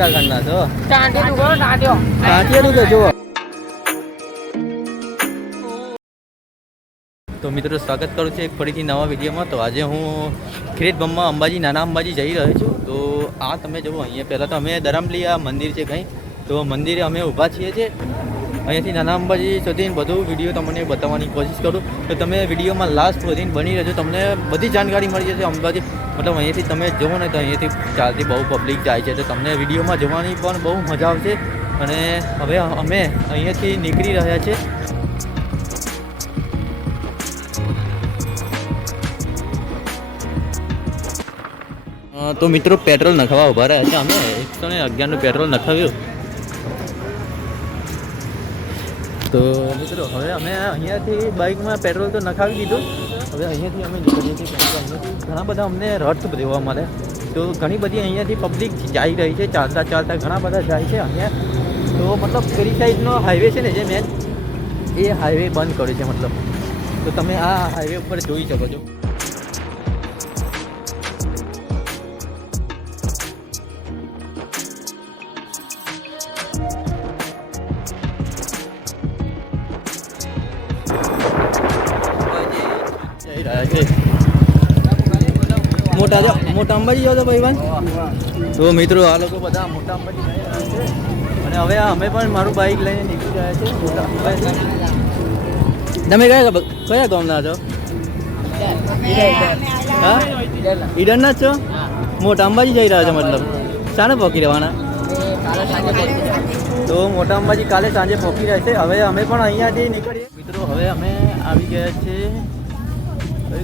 Star કરી નાખો. ટાંટિયું કરો ટાંટિયો. ટાંટિયાનું કે જુઓ. તો મિત્રો સ્વાગત કરું છું એક ફરીથી નવા વિડીયોમાં. તો આજે હું ખીરેટ ગામમાં અંબાજી નાના અંબાજી જઈ રહ્યો છું. તો આ તમે જુઓ અહીંયા પહેલાં તો અમે દરામલી આ મંદિર છે કંઈ, તો મંદિરે અમે ઊભા છીએ છે. અહીંયાથી નાના અંબાજી સુધી બધું વિડીયો તમને બતાવવાની કોશિશ કરું. તો તમે વિડીયોમાં લાસ્ટ સુધી બની રહેજો, તમને બધી જાણકારી મળી જશે અંબાજી. મતલબ અહીંયાથી તમે જુઓ ને તો અહીંયાથી ચાલતી બહુ પબ્લિક જાય છે, તો તમને વિડીયોમાં જોવાની પણ બહુ મજા આવશે. અને હવે અમે અહીંયાથી નીકળી રહ્યા છીએ. તો મિત્રો પેટ્રોલ નખાવા ઉભા રહ્યા છે. અમે 111નું પેટ્રોલ નખાવ્યું. તો મિત્રો હવે અમે અહીંયાથી બાઇકમાં પેટ્રોલ તો નખાવી દીધું. હવે અહીંયાથી અમે નીકળીએ છીએ. અહીંયાથી ઘણા બધા અમને રથ જોવા મળે. તો ઘણી બધી અહીંયાથી પબ્લિક જઈ રહી છે, ચાલતા ચાલતા ઘણા બધા જાય છે અહીંયા. તો મતલબ પેલી સાઈડનો હાઈવે છે ને જે મેન, એ હાઈવે બંધ કર્યો છે મતલબ. તો તમે આ હાઈવે ઉપર જોઈ શકો છો. મોટા અંબાજી જાવ તો ભાઈ. તો મિત્રો આ લોકો બધા મોટા અંબાજી જઈ રહ્યા છે. અને હવે અમે પણ મારું બાઇક લઈને નીકળી રહ્યા છે મોટા અંબાજી. તમે કયા ગામના છો? હા, ઈડરના જ છો? મોટા અંબાજી જઈ રહ્યા છો મતલબ. શાને પહોંચી રહેવાના? તો મોટા અંબાજી કાલે સાંજે પહોંચી રહ્યા છે. હવે અમે પણ અહીંયાથી નીકળીએ મિત્રો. હવે અમે આવી ગયા છીએ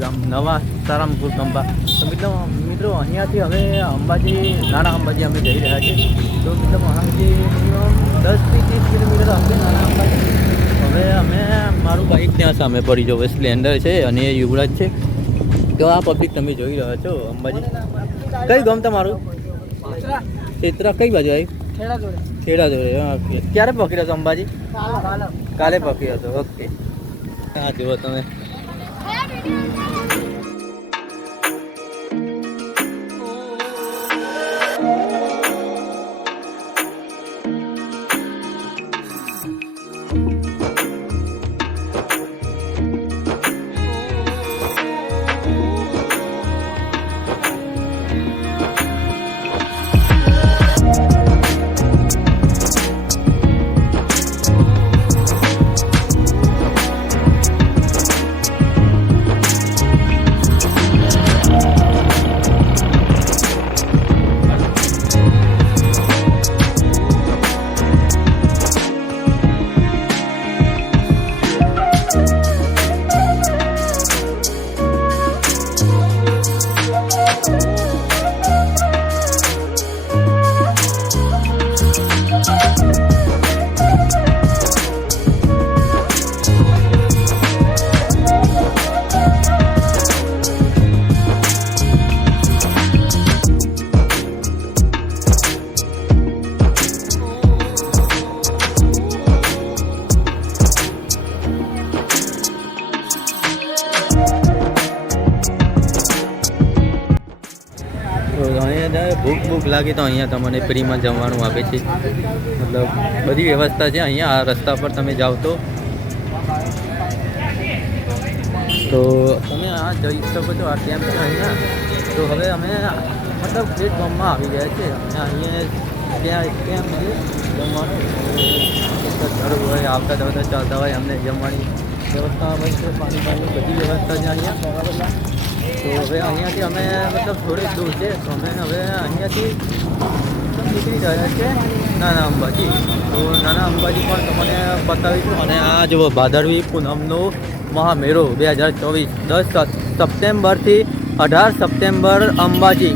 ગામ નવા સારામપુર ગંબા. તો મિત્રો અહીંયાથી હવે અંબાજી નાના અંબાજી અમે જઈ રહ્યા છીએ. તો મતલબ અહીંયાથી મિનિમમ 10થી 30 કિલોમીટર હશે નાના અંબાજી. હવે અમે મારું બાઇક ત્યાં સામે પડી જાવ. સ્પ્લેન્ડર છે અને એ યુવરાજ છે. તો આ પબ્લિક તમે જોઈ રહ્યા છો અંબાજી. કઈ ગામ તમારું? ચેત્રા. કઈ બાજુ આવી? ખેડા જોડે. ઓકે. ક્યારે પકડ્યો હતો અંબાજી? કાલે પકડ્યો હતો. ઓકે. હા જુઓ તમે. ભૂખ લાગે તો અહીંયા તમને ફ્રીમાં જમવાનું આપે છે. મતલબ બધી વ્યવસ્થા છે અહીંયા. આ રસ્તા પર તમે જાઓ તો તમે આ જઈ શકો છો. આ કેમ્પ છે અહીંયા. તો હવે અમે મતલબ ખીરેટ ગામમાં આવી ગયા છે. અને અહીંયા ત્યાં કેમ્પ છે જમવાનું. ઘર હોય આવતા જતા ચાલતા હોય અમને જમવાની વ્યવસ્થા હોય છે. પાણી બધી વ્યવસ્થા છે અહીંયા. તો હવે અહીંયાથી અમે મતલબ થોડીક દૂર છે. તો અમે હવે અહીંયાથી નીકળી રહ્યા છે નાના અંબાજી. તો નાના અંબાજી પણ તમને બતાવીશું. અને આ જુઓ ભાદરવી પૂનમનો મહામેળો 2024 10 સપ્ટેમ્બરથી 18 સપ્ટેમ્બર અંબાજી.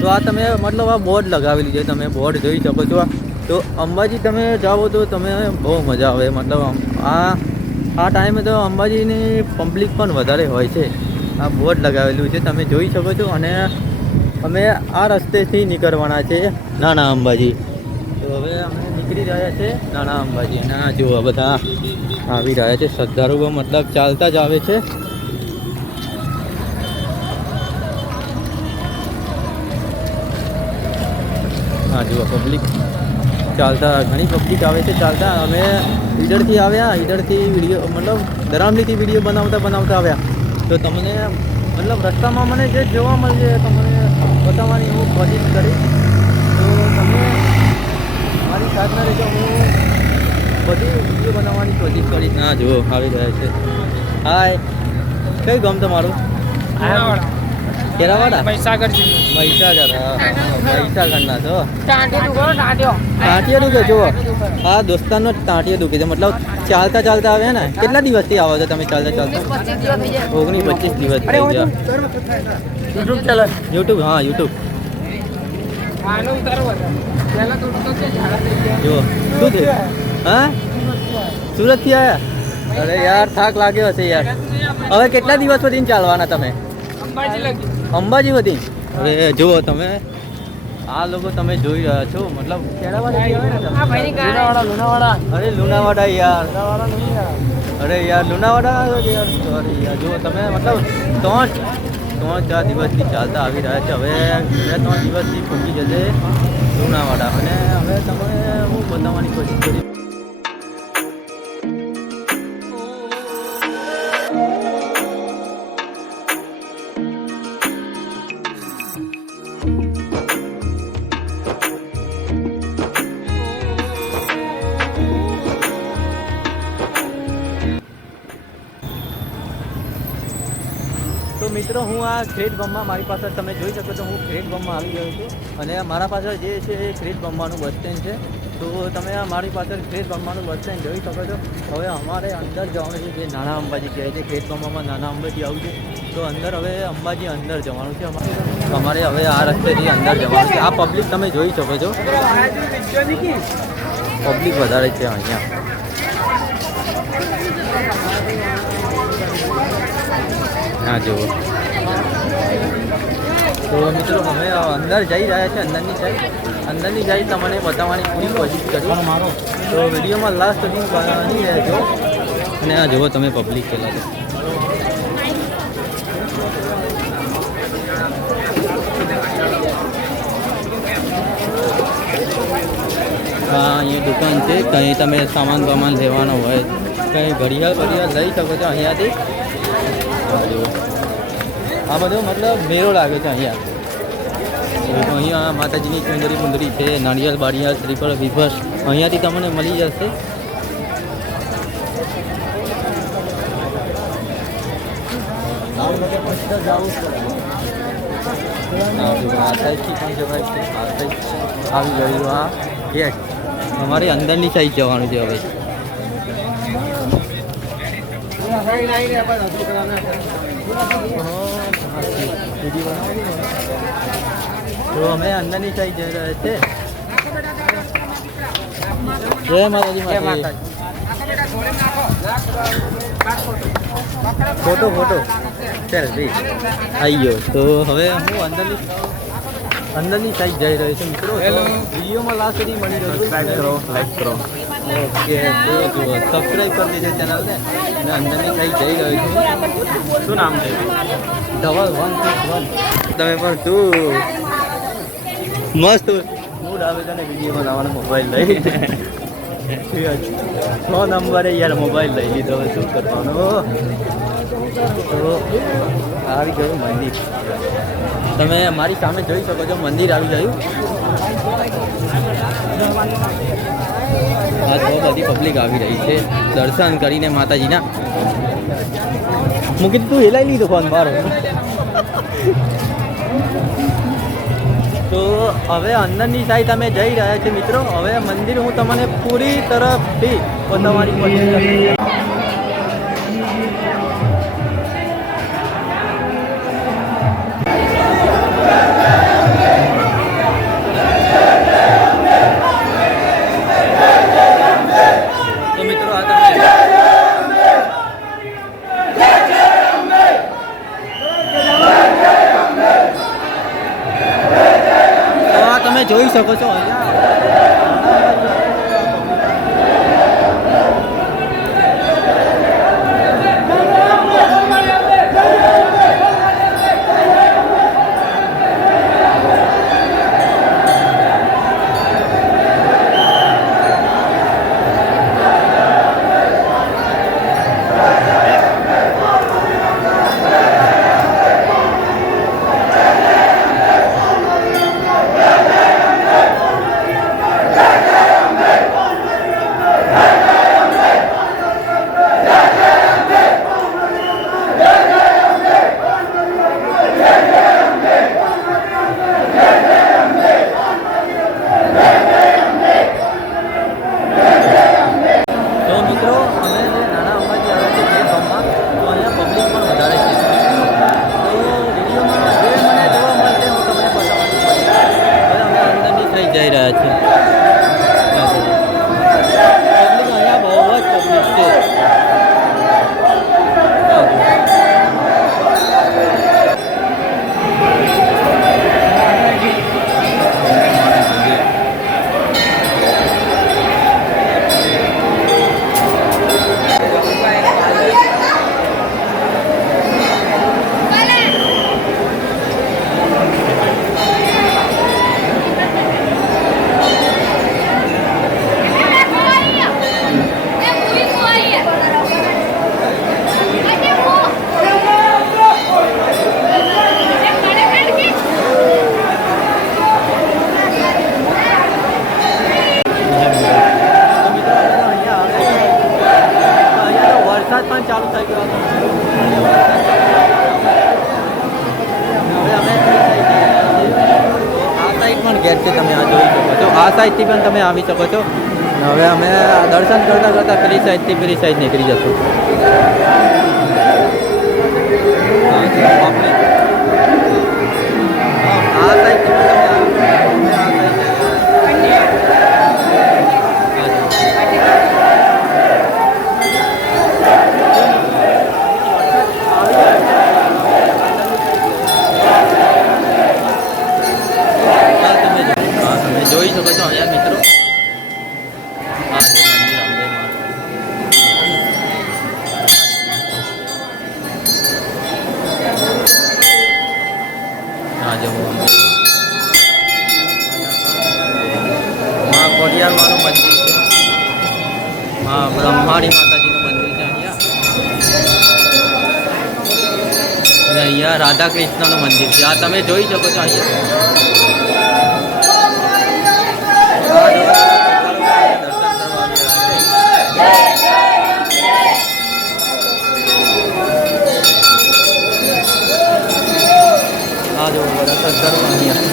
તો આ તમે મતલબ આ બોર્ડ લગાવેલી છે, તમે બોર્ડ જોઈ શકો છો. તો અંબાજી તમે જાઓ તો તમે બહુ મજા આવે. મતલબ આ ટાઈમે તો અંબાજીની પબ્લિક પણ વધારે હોય છે. આ બોર્ડ લગાવેલું છે તમે જોઈ શકો છો. અને અમે આ રસ્તેથી નીકળવાના છે નાના અંબાજી. તો હવે અમે નીકળી રહ્યા છે નાના અંબાજી. અને આ જુઓ બધા આવી રહ્યા છે શ્રદ્ધાળુઓ. મતલબ ચાલતા જ આવે છે. હા જુઓ પબ્લિક ચાલતા, ઘણી પબ્લિક આવે છે ચાલતા. અમે ઈડરથી આવ્યા, ઈડરથી વિડીયો મતલબ દરામલીથી વિડીયો બનાવતા આવ્યા. તો તમને મતલબ રસ્તામાં મને જે જોવા મળશે તમને બતાવવાની હું કોશિશ કરીશ. તો તમે મારી સાથના રહેજો, હું બધી વિડીયો બનાવવાની કોશિશ કરીશ. ના જુઓ આવી રહ્યા છે. હાય, કઈ ગામ તમારું? કેરાવાડા, મહીસાગર. મહીસાગરના છો? ટાંટિયા દુખે જુઓ. હા દોસ્તારનો ટાંટિયા દુખે છે. મતલબ ચાલતા આવ્યા ને? કેટલા દિવસથી આવો છો તમે ચાલતા? 19-25 દિવસ થઈ ગયા. યુટ્યુબ? હા યુટ્યુબ. જુઓ શું થયું? હા સુરતથી આવ્યા? અરે યાર થાક લાગ્યો હશે યાર. હવે કેટલા દિવસ સુધી ચાલવાના તમે? અંબાજી વધી. અરે જુઓ તમે, આ લોકો તમે જોઈ રહ્યા છો. મતલબ લુણાવાડા. અરે લુણાવાડા યાર. અરે યાર લુણાવાડા યાર. સોરી યાર. જુઓ તમે મતલબ 3-4 દિવસથી ચાલતા આવી રહ્યા છે. હવે 2-3 દિવસથી પહોંચી જશે લુણાવાડા. અને હવે તમે હું બતાવવાની કોશિશ કરી. તો મિત્રો હું આ ગ્રેટ બમમાં, મારી પાસે તમે જોઈ શકો છો હું ગ્રેટ બમમાં આવી ગયો છું. અને મારા પાછળ જે છે એ ગ્રેટ બમવાનું બસ સ્ટેન્ડ છે. તો તમે આ મારી પાછળ ગ્રેટ બમવાનું બસ સ્ટેન્ડ જોઈ શકો છો. હવે અમારે અંદર જવાનું છે, જે નાના અંબાજી કહેવાય છે. ગ્રેટ બમમાં નાના અંબાજી આવું છે. તો અંદર હવે અંબાજી અંદર જવાનું છે અમારે. હવે આ રસ્તેથી અંદર જવાનું છે. આ પબ્લિક તમે જોઈ શકો છો, પબ્લિક વધારે છે અહીંયા. હા જુઓ. તો મિત્રો અમે અંદર જઈ રહ્યા છે. અંદરની સાઈડ તમને બતાવવાની પૂરી કોશિશ કરી. તો વિડીયોમાં લાસ્ટ સુધી બની રહેજો. અને આ જુઓ તમે પબ્લિક પેલા તો હા અહીંયા દુકાન છે. કંઈ તમે સામાન લેવાનો હોય, કંઈ ઘડિયાળ લઈ શકો છો અહીંયાથી. આ બધો મતલબ મેળો લાગે છે અહીંયા. અહીંયા માતાજીની ચુંદરી છે, નાળિયેર બાળિયાર, શ્રીફળ વિફળ અહીંયાથી તમને મળી જશે. આવી ગયું આ ગેટ. અમારે અંદરની સાઈડ જવાનું છે હવે. તો અમે અંદરની સાઈડ જઈ રહ્યા છે. જય માતાજી. ફોટો સેલ્ફી આવી ગયો. તો હવે હું અંદરની સાઈડ જઈ રહ્યો છું મિત્રો. વિડીયોમાં લાસ્ટ સુધી મળી રહ્યો. લાઈક કરો. ઓકે તો જુઓ સબસ્ક્રાઈબ કરી દેજો ચેનલને. અને અંદરની સાઈડ જઈ રહ્યો છું. શું નામ છે? ધવલ 161. તમે પણ શું મસ્ત મૂડ આવે છે ને વિડીયો બનાવવાનો મોબાઈલ લઈ. 6 નંબરે યાર મોબાઈલ લઈ લીધો. હવે શું કરવાનું? તો આવી ગયું મંદિર. તમે મારી સામે જોઈ શકો છો, મંદિર આવી ગયું. આ બહુ બધી પબ્લિક આવી રહી છે દર્શન કરીને માતાજીના. મૂકી તું હેલાઈ લીધો ફોન મારો. તો હવે અંદરની સાઈડ અમે જઈ રહ્યા છીએ મિત્રો. હવે મંદિર હું તમને પૂરી તરફથી બતાવવાની કોશિશ કરીશ. તમે જોઈ શકો છો આ સાઈડથી પણ તમે આવી શકો છો. હવે અમે દર્શન કરતાં કરતાં પેલી સાઈડથી પેલી સાઈડ નીકળી જશું. આ સાઈડથી પણ તમે જોઈ શકો છો અહીંયા મિત્રો. ખોડિયારમાંનું મંદિર છે. હા, બ્રહ્માણી માતાજીનું મંદિર છે અહીંયા. અને અહીંયા રાધા કૃષ્ણનું મંદિર છે. આ તમે જોઈ શકો છો અહીંયા. આ જો બધા શ્રદ્ધાળુ અહીંયા.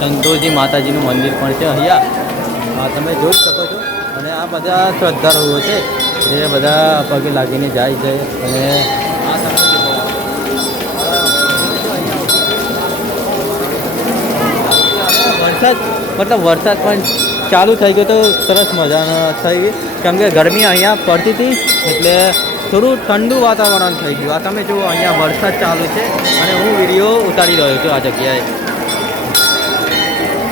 સંતોષજી માતાજીનું મંદિર પણ છે અહીંયા. આ તમે જોઈ શકો છો. અને આ બધા શ્રદ્ધાળુઓ છે જે બધા પગે લાગીને જાય છે. અને આ વરસાદ પણ ચાલુ થઈ ગયો તો સરસ મજાનો થઈ ગઈ. કેમ કે ગરમી અહીંયા પડતી હતી એટલે થોડું ઠંડુ વાતાવરણ થઈ ગયું. આ તમે જુઓ અહીંયા વરસાદ ચાલુ છે અને હું વિડીયો ઉતારી રહ્યો છું આ જગ્યાએ.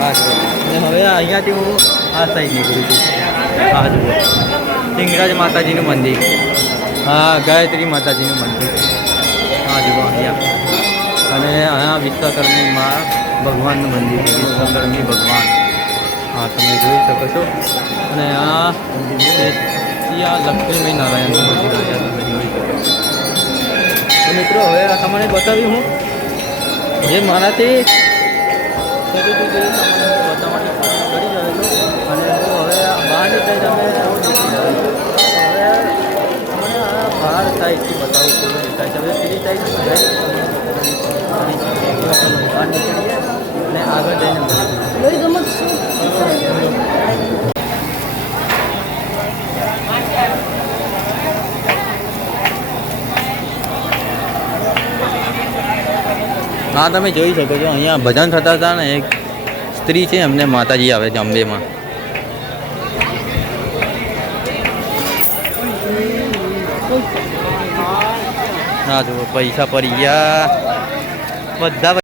હા છે. અને હવે અહીંયાથી હું આ સાઈડ નીકળું છું. હા જુઓ સિંગરાજ માતાજીનું મંદિર. હા, ગાયત્રી માતાજીનું મંદિર. હા જુઓ અહીંયા. અને અહીંયા વિશ્વકર્મી માં ભગવાનનું મંદિર છે. વિશ્વકર્મી ભગવાન. હા, તમે જોઈ શકો છો. અને આ લક્ષ્મી નારાયણનું મંદિર અહીંયા તમે જોઈ શકો. તો મિત્રો હવે આ તમને બતાવ્યું હું જે મારાથી બતાવવાની કોશિશ કરી રહ્યો છું. અને હું હવે બહારની સાઈડ અમે નીકળી રહ્યો છું. હવે તમને બહાર સાઈડથી બતાવું છું. સાઈડ હવે પેલી સાઈડ બહાર નીકળીએ અને આગળ જઈને હા, તમે જોઈ શકો છો અહીંયા ભજન થતા હતા ને એક સ્ત્રી છે એમને માતાજી આવે છે અંબેમાં. હા જુઓ પૈસા પડી ગયા બધા.